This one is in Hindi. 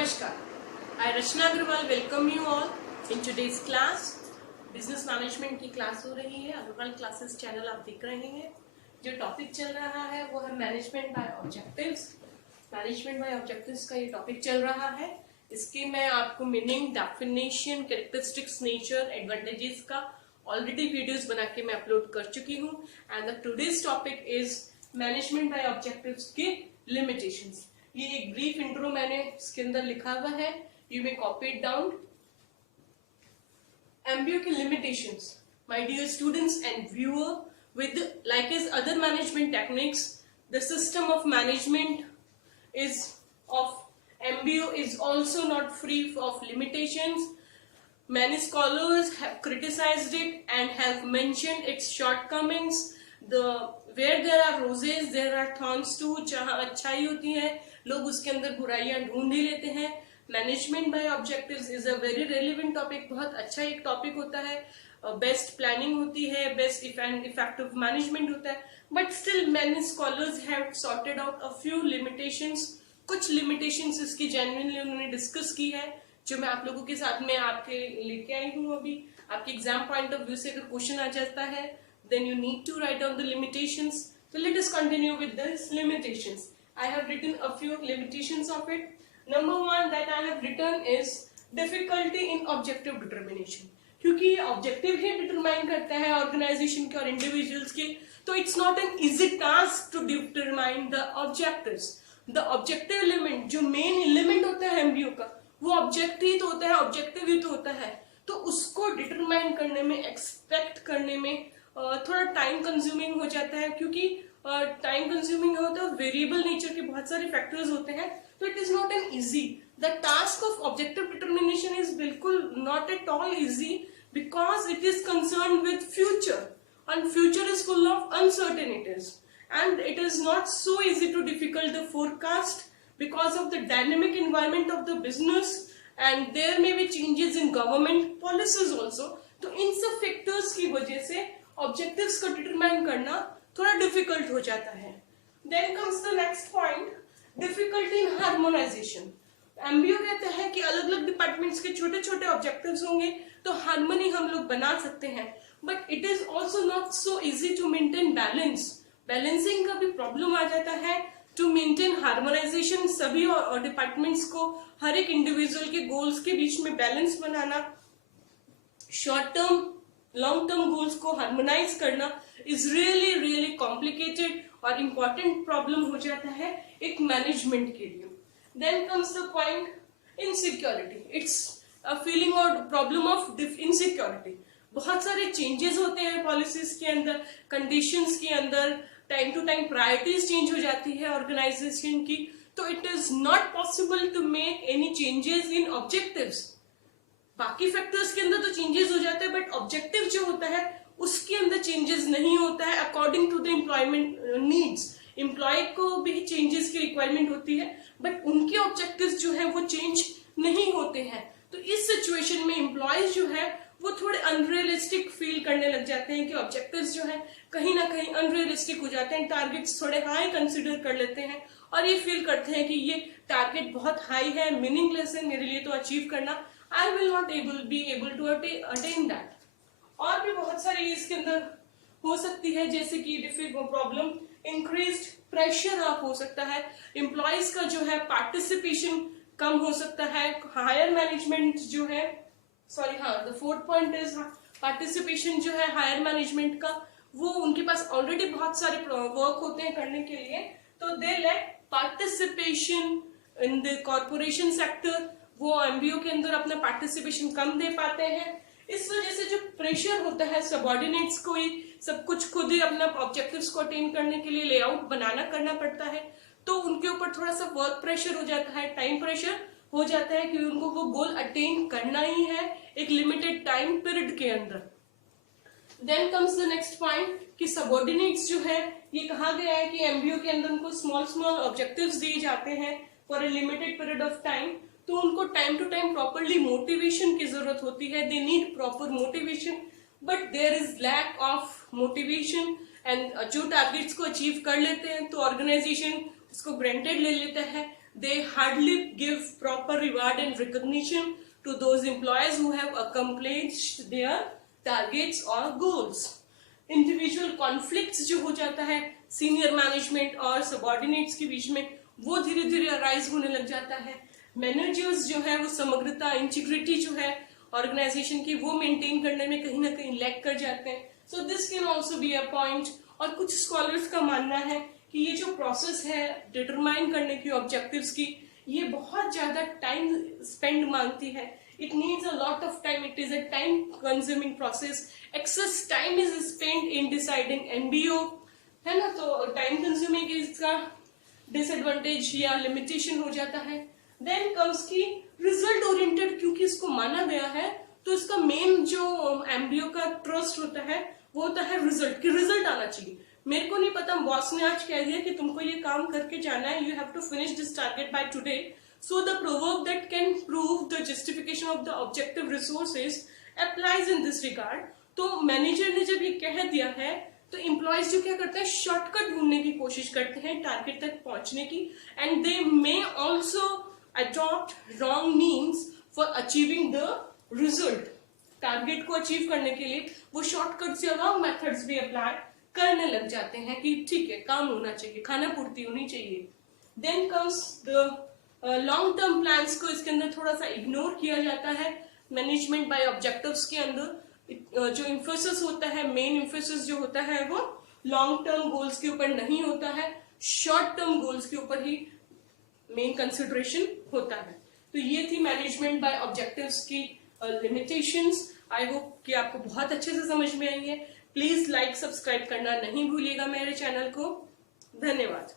Namaskar. I Rachna Agarwal welcome you all in today's class. Business management की क्लास हो रही है. अग्रवाल क्लासेस चैनल आप देख रहे हैं. जो टॉपिक चल रहा है वो है management by objectives. Management by objectives का ये टॉपिक चल रहा है. इसकी मैं आपको meaning, definition, characteristics, nature, advantages का ऑलरेडी वीडियोस बना के मैं अपलोड कर चुकी हूँ. And the today's topic is management by objectives के लिमिटेशंस. ये एक ब्रीफ इंट्रो मैंने इसके अंदर लिखा हुआ है. You may copy it down. MBO के limitations, my dear students and viewer, with like as other management techniques, the system of management is of MBO is also not free of limitations. Many scholars have criticized it and have mentioned its shortcomings. Where there are roses, there are thorns too. जहाँ अच्छाई होती है, लोग उसके अंदर बुराइयां ढूंढ ही लेते हैं. Management by objectives is a very relevant topic. बहुत अच्छा एक टॉपिक होता है. बेस्ट प्लानिंग होती है, बेस्ट इफेक्टिव मैनेजमेंट होता है. But still many scholars have sorted out a few limitations. कुछ लिमिटेशंस इसकी जेन्युइनली उन्होंने डिस्कस की है, जो मैं आप लोगों के साथ में आपके लेके आई हूँ. अभी आपके एग्जाम पॉइंट ऑफ व्यू से अगर क्वेश्चन आ जाता है, then you need to write down the limitations. So let us continue with these limitations. I have written a few limitations of it. Number one that I have written is difficulty in objective determination. क्योंकि ये ऑब्जेक्टिव ही डिटरमाइन करता है ऑर्गेनाइजेशन के और इंडिविजुअल्स के, तो it's not an easy task to determine the objectives. The objective element, जो मेन एलिमेंट होता है एमबीओ का, वो ऑब्जेक्टिव ही तो होता है, ऑब्जेक्टिव ही तो होता है. तो उसको डिटरमाइन करने में, एक्सपेक्ट करने में थोड़ा टाइम कंज्यूमिंग हो जाता है. क्योंकि टाइम कंज्यूमिंग होता है, वेरिएबल नेचर के बहुत सारे फैक्टर्स होते हैं, तो it is not an easy. The task of objective determination is बिल्कुल not at all easy, because it is concern with future, and future is full of uncertainties, and it is not so easy to difficult the forecast because of the dynamic environment of the business, and there may be changes in government policies also. तो इन सब फैक्टर्स की वजह से ऑब्जेक्टिव्स को डिटरमाइन करना थोड़ा डिफिकल्ट हो जाता है. Then comes the next point, difficulty in harmonisation. MBO कहता है कि अलग अलग डिपार्टमेंट्स के छोटे छोटे ऑब्जेक्टिव्स होंगे तो हार्मनी हम लोग बना सकते हैं, but it is also not so easy to maintain balance. Balancing का भी प्रॉब्लम आ जाता है. टू मेंटेन हार्मोनाइजेशन, सभी और डिपार्टमेंट्स को, हर एक इंडिविजुअल के गोल्स के बीच में बैलेंस बनाना, short term long term goals को हार्मोनाइज करना इज रियली रियली कॉम्प्लिकेटेड और इम्पॉर्टेंट प्रॉब्लम हो जाता है एक मैनेजमेंट के लिए. Then comes the point insecurity. It's a feeling और प्रॉब्लम ऑफ इनसिक्योरिटी. बहुत सारे चेंजेस होते हैं पॉलिसीज के अंदर, कंडीशंस के अंदर, time to time priorities change हो जाती है ऑर्गेनाइजेशन की, तो it is not possible to make any changes in objectives. बाकी फैक्टर्स के अंदर तो चेंजेस हो जाते हैं, बट ऑब्जेक्टिव जो होता है उसके अंदर चेंजेस नहीं होता है according to the employment needs. Employ को भी चेंजेस की रिक्वायरमेंट होती है, बट उनके ऑब्जेक्टिव्स जो है वो चेंज नहीं होते हैं. तो इस सिचुएशन में एम्प्लॉयज जो है वो थोड़े अनरियलिस्टिक फील करने लग जाते हैं कि ऑब्जेक्टिव्स जो है कहीं ना कहीं अनरियलिस्टिक हो जाते हैं. टारगेट्स थोड़े हाई कंसिडर कर लेते हैं और ये फील करते हैं कि ये टारगेट बहुत हाई है, मीनिंगलेस है मेरे लिए तो अचीव करना, I will not be able to attain that. और भी बहुत सारी इसके अंदर हो सकती है, जैसे कि प्रॉब्लम इंक्रीज्ड प्रेशर आप हो सकता है. एम्प्लॉयज का जो है पार्टिसिपेशन कम हो सकता है. हायर मैनेजमेंट जो है, the fourth point is participation जो है हायर मैनेजमेंट का, वो उनके पास ऑलरेडी बहुत सारे वर्क होते हैं करने के लिए, तो they lack participation in the corporation sector. वो एमबीओ के अंदर अपना पार्टिसिपेशन कम दे पाते हैं. इस वजह से जो प्रेशर होता है सबऑर्डिनेट्स को ही सब कुछ खुद ही अपना ऑब्जेक्टिव्स को अटेन करने के लिए लेआउट बनाना करना पड़ता है, तो उनके ऊपर थोड़ा सा वर्क प्रेशर हो जाता है, टाइम प्रेशर हो जाता है कि उनको वो गोल अटेन करना ही है एक लिमिटेड टाइम पीरियड के अंदर. Then comes the next point कि सबऑर्डिनेट्स जो है, ये कहा गया है कि एमबीओ के अंदर उनको स्मॉल स्मॉल ऑब्जेक्टिव्स दिए जाते हैं for a limited period of time, तो उनको time to time properly motivation की जरूरत होती है. They need proper motivation, but there is lack of motivation. And जो टारगेट्स को अचीव कर लेते हैं तो ऑर्गेनाइजेशन उसको ग्रांटेड ले लेता है. they hardly give proper reward and recognition to those employees who have accomplished their targets or goals. Individual conflicts जो हो जाता है सीनियर मैनेजमेंट और सबॉर्डिनेट्स के बीच में, वो धीरे धीरे अराइज होने लग जाता है. मैनेजर्स जो है वो समग्रता, इंटीग्रिटी जो है ऑर्गेनाइजेशन की, वो मेंटेन करने में कहीं ना कहीं लैक कर जाते हैं. So this can also be a point. और कुछ स्कॉलर्स का मानना है कि ये जो प्रोसेस है डिटरमाइन करने की ऑब्जेक्टिव्स की, ये बहुत ज्यादा टाइम स्पेंड मांगती है. It needs a lot of time. It is a time consuming process. Excess time is spend in deciding MBO, है ना. तो टाइम कंज्यूमिंग इसका डिसएडवांटेज या लिमिटेशन हो जाता है. देन कम्स की रिजल्ट ओरिएंटेड, क्योंकि इसको माना गया है तो इसका मेन जो एमबीओ का ट्रस्ट होता है वो होता है रिजल्ट, कि रिजल्ट आना चाहिए. मेरे को नहीं पता, बॉस ने आज कह दिया कि तुमको ये काम करके जाना है, you have to finish this target by today. So the proverb that can prove the justification of the objective resources applies in this regard. तो मैनेजर ने जब ये कह दिया है तो एम्प्लॉयज जो क्या करते हैं, शॉर्टकट ढूंढने की कोशिश करते हैं टारगेट तक पहुंचने की. And they may also adopt wrong means for achieving the result. Target को अचीव करने के लिए वो शॉर्टकट्स या रॉन्ग मेथड्स भी अप्लाई करने लग जाते हैं कि ठीक है, काम होना चाहिए, खाना पूर्ति होनी चाहिए. Then comes the long term plans को इसके अंदर थोड़ा सा इग्नोर किया जाता है. मैनेजमेंट बाय ऑब्जेक्टिव्स के अंदर जो इम्फोसिस होता है, मेन इम्फोसिस जो होता है वो लॉन्ग टर्म गोल्स के ऊपर नहीं होता है, शॉर्ट टर्म गोल्स के ऊपर ही मेन कंसिडरेशन होता है. तो ये थी मैनेजमेंट बाय ऑब्जेक्टिव्स की लिमिटेशंस. आई होप कि आपको बहुत अच्छे से समझ में आई है. प्लीज लाइक, सब्सक्राइब करना नहीं भूलिएगा मेरे चैनल को. धन्यवाद.